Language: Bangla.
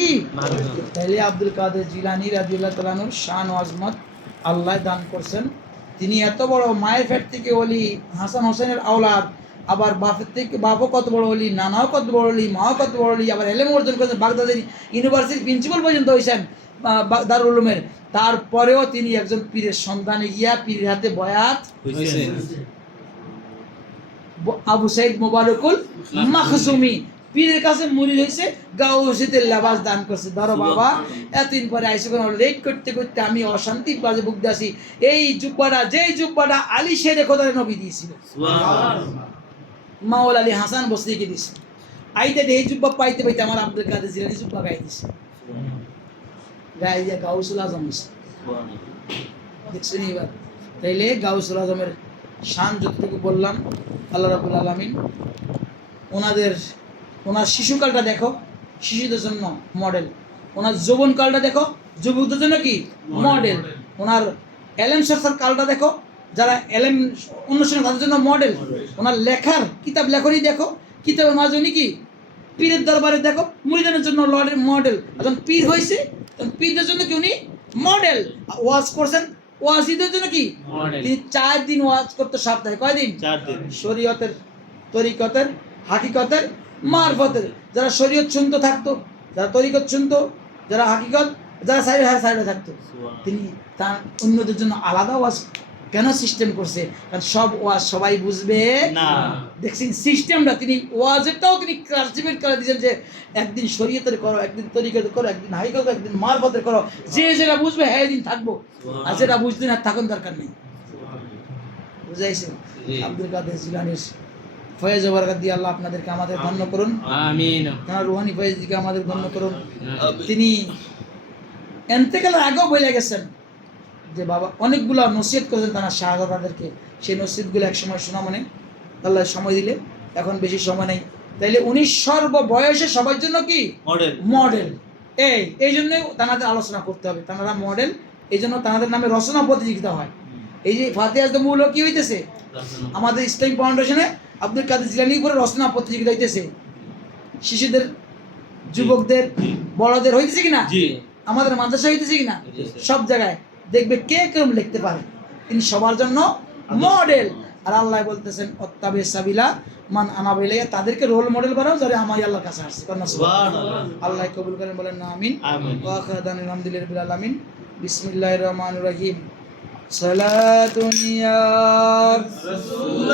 কি তাহলে আব্দুল কাদের জিলানী রাদিয়াল্লাহু তাআলা আনহুর শান ও আজমত আল্লাহ দান করছেন। তিনি এত বড়, মায়ের পেট থেকে ওলি, হাসান হোসেনের আওলাদ, আবার বাপের থেকে বাপও কত বড় ওলি, নানাও কত বড় ওলি, মাও কত বড় ওলি, আবার এলেম অর্জন করেছেন, বাগদাদের ইউনিভার্সিটির প্রিন্সিপাল পর্যন্ত হয়েছেন দারুল উলুমের। তারপরেও তিনি একজন পীরের সন্ধানে গিয়া পীরের হাতে বয়াত আবু সাইদ মোবারকুল মাখজুমি পীরের কাছে মুরিদ হয়েছে, গাউসিদের লেবাস দান করছে। ধরো বাবা, এতদিন পরে আইসে কোনো রেড করতে করতে আমি অশান্তির বাজে ভুগতে আসি। এই জুব্বাটা, যেই জুব্বাটা আলী শেরে খোদার নবী দিয়েছিল, মাওলা আলী হাসান বসরিকে দিয়েছে, আইতে এই জুব্বা পাইতে পাইতে আমার আব্দুল কাদের জিলানী জুব্বা গাই দিছে, গায়ে দিয়ে গাউসুল আজম হয়েছে। দেখছেন এবার? তাইলে গাউসুল আজমের শান যতটুকু বললাম, আল্লাহ রাব্বুল আলামিন ওনার শিশুকালটা দেখো, শিশুদের জন্য মডেল। ওনার যৌবনকালটা দেখো, যুবকদের জন্য কি মডেল। ওনার এলেম চর্চার কালটা দেখো, যারা এলেম অনুসরণ তাদের জন্য মডেল। ওনার লেখার কিতাব লেখনই দেখো, কিতাবের মাঝে উনি কি পীরের দরবারে দেখো, মুরিদের জন্য মডেল। এখন পীর হয়েছে, পীরদের জন্য কি উনি মডেল। ওয়াজ করছেন, ওয়াজিদের জন্য কি তিনি 4 দিন ওয়াজ করতে সপ্তাহে, কয়দিন? 4 দিন। শরীয়তের, তরিকতের, হাকিকতের, মারফতের। যারা শরীয়ত শুনতো থাকতো, যারা তরিকত শুনতো, যারা হাকিকত, যারা সাইডে থাকতো। তিনি তার অন্যদের জন্য আলাদা ওয়াজ কেন সিস্টেম করছে? কারণ সব ওয়াজ সবাই বুঝবে না। দেখছেন সিস্টেমটা, তিনি ওয়াজেরটাও তিনি ক্লাসিফাইড করে দিয়েছেন যে একদিন শরীয়তের করো, একদিন তরিকতের করো, একদিন হাকিকত, একদিন মারফতের করো। যে যেটা বুঝবে হ্যাঁ দিন থাকবো, আর যেটা বুঝতে না থাকুন দরকার নেই। বুঝাইছে? আব্দুল কাদের জিলানীর ফয়েজ ও বরকত দিয়ে আল্লাহ আপনাদেরকে আমাদের ধন্য করুন, আমিন। তার রুহানি ফয়েজ দিকে আমাদের ধন্য করুন। তিনি ইন্তেকালের আগেও বলে গেছেন যে বাবা অনেকগুলো নসিহত করেছেন তারা শাহজাদাদেরকে, সেই নসিহতগুলো একসময় শোনা মনে আল্লাহ সময় দিলে, এখন বেশি সময় নেই। তাইলে উনি সর্ববয়সে সবার জন্য কি মডেল। এই জন্য তানাদের আলোচনা করতে হবে, তানারা মডেল। এই জন্য তানাদের নামে রচনা প্রতিযোগিতা হয়। এই যে ফাতিহা মূল কি হইতেছে আমাদের ইসলামিক ফাউন্ডেশনে আব্দুল কাদের জিলানীর উপরে রচনা প্রতিযোগিতা হইতেছে, শিশুদের, যুবকদের, বড়দের হইতেছে কিনা, আমাদের মাদ্রাসা হইতেছে কিনা, সব জায়গায় দেখবে কে কেরম লিখতে পারে। তিনি সবার জন্য মডেল। আর আল্লাহ বলতেছেন অত্তাবে সাবিলা মান আনাবা ইলাইয়া, তাদেরকে রোল মডেল বানাও যারা আমার আল্লাহর কাছে আসছে। সুবহানাল্লাহ। আল্লাহ কবুল করেন, বলেন না আমিন। ওয়া আখিরু দাওয়ানা আলহামদুলিল্লাহি রাব্বিল আলামিন। বিসমিল্লাহির রহমানির রহিম। সালাতুন ইয়া রাসূল।